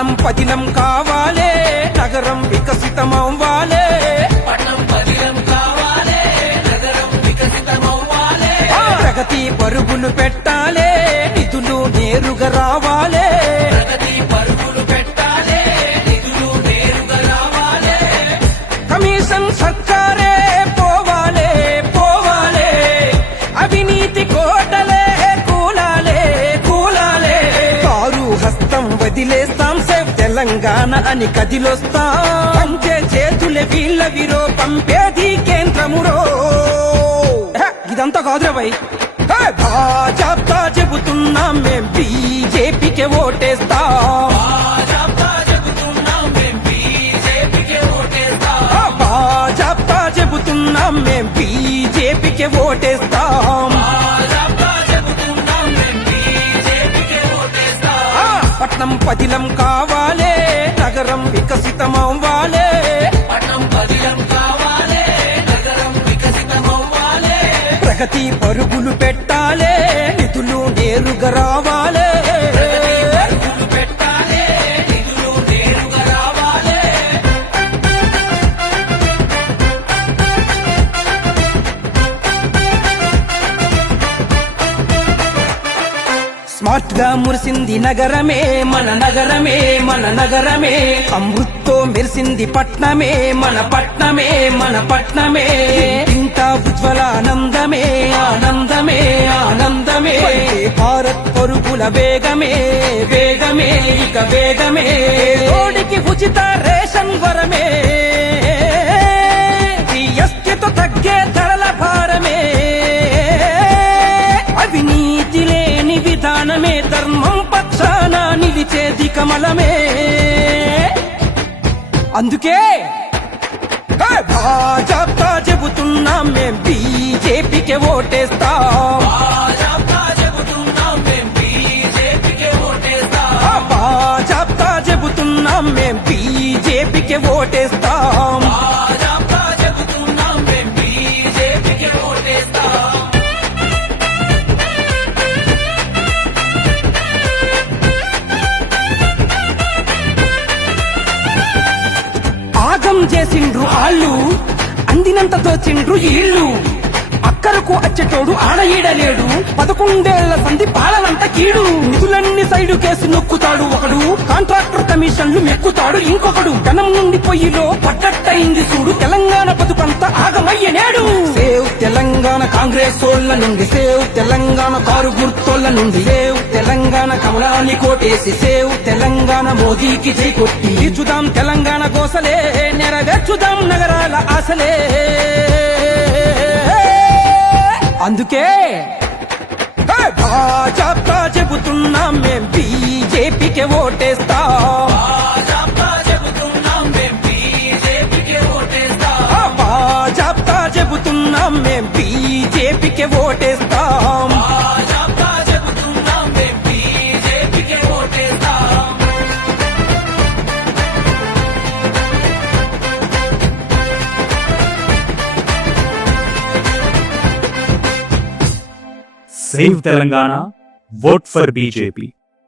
పట్నం పదిలం కావాలే, నగరం వికసితమవ్వాలే. ప్రగతి పరుగులు పెట్టాలే, నిధులు నేరుగా రావాలే. కమిషన్ సర్కారే పోవాలే పోవాలే, అవినీతి కోటలే కూలాలే కూలాలే. కారు హస్తం వదిలేస్తాం, సేవ్ తెలంగాణ అని కదిలొస్తాం. పంచే చేతులే వీళ్ళ విరో, పంపేది కేంద్రమురో. ఇదంతా కాదురా భయ్, భాజపా చెబుతున్నాం మేం బీజేపీకే ఓటేస్తాం. భాజపా చెబుతున్నాం మేం బీజేపీకే ఓటేస్తాం. పట్నం పదిలం కావాలే, నగరం వికసితమవ్వాలే. ప్రగతి పరుగులు పెట్టాలే, నిధులు నేరుగా రావాలే. స్మార్ట్ గా మురిసింది నగరమే, మన నగరమే మన నగరమే. అమృత్తో మెరిసింది పట్నమే, మన పట్నమే మన పట్నమే. ఇంకా ఉజ్వల ఆనందమే ఆనందమే ఆనందమే. భారత్ పరుగుల వేగమే వేగమే ఇక వేగమే. తోడికి ఉచిత రేషన్ వరమే, జీఎస్టీతో తగ్గే ధరల భారమే. అవినీతి లేని విధానమే, ధర్మం పక్షాన నిలిచేది కమలమే. అందుకే భాజపా చెబుతున్నాం మేం బీజేపీకే ఓటేస్తాం. భాజపా చెబుతున్నాం మేం బీజేపీకే ఓటేస్తాం. ఆగం చేసిండ్రు ఆళ్ళు, అందినంత దోచిండ్రు ఈళ్ళు. అక్కరకు అచ్చటోడు ఆడ ఈడలేడు, 11 సంధి పాలనంత కీడు. నిధులన్నీ సైడు కేసు నొక్కుతాడు ఒకడు, కాంట్రాక్టర్ కమిషన్లు మెక్కుతాడు ఇంకొకడు. ధనం నుండి పొయ్యిలో పట్టట్టయింది చూడు, తెలంగాణ బతుకంతా ఆగమయ్యనేడు. సేవ్ తెలంగాణ కాంగ్రెస్ ఓళ్ల నుండి, సేవ్ తెలంగాణ కారు గుర్తోళ్ల నుండి, సేవ్ తెలంగాణ కమలాన్ని కోటేసి, సేవ్ తెలంగాణ మోదీకి జై కొట్టి. తీర్చుదాం తెలంగాణ కోసలే, నెరవేర్చుదాం నగరాల ఆశలే. అందుకే భాజపా చెబుతున్నాం మేం బీజేపీకే ఓటేస్తాం. భాజపా చెబుతున్నాం మేం బీజేపీకే ఓటేస్తాం. Save Telangana, vote for BJP.